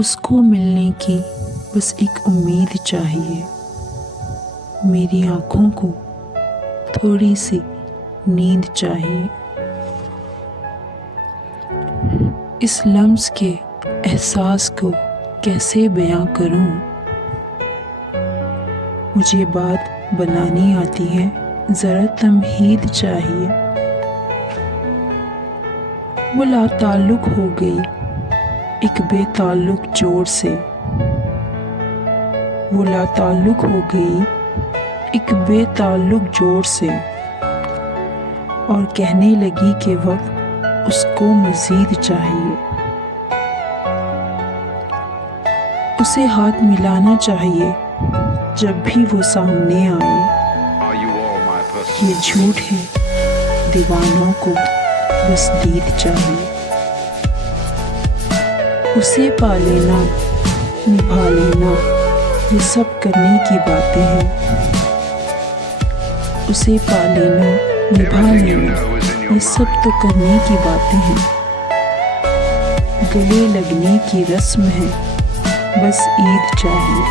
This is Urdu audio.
اس کو ملنے کی بس ایک امید چاہیے، میری آنکھوں کو تھوڑی سی نیند چاہیے۔ اس لمس کے احساس کو کیسے بیاں کروں، مجھے بات بنانی آتی ہے، ذرا تمہید چاہیے۔ وہ لا تعلق ہو گئی ایک بے تعلق جوڑ سے، وہ لا تعلق ہو گئی ایک بے تعلق جوڑ سے، اور کہنے لگی کہ وقت اس کو مزید چاہیے۔ اسے ہاتھ ملانا چاہیے جب بھی وہ سامنے آئے، یہ جھوٹ ہے دیوانوں کو بس دید چاہیے۔ اسے پا لینا نبھا لینا یہ سب کرنے کی باتیں ہیں، اسے پا لینا نبھا لینا یہ سب تو کرنے کی باتیں ہیں، گلے لگنے کی رسم ہے بس عید چاہیے۔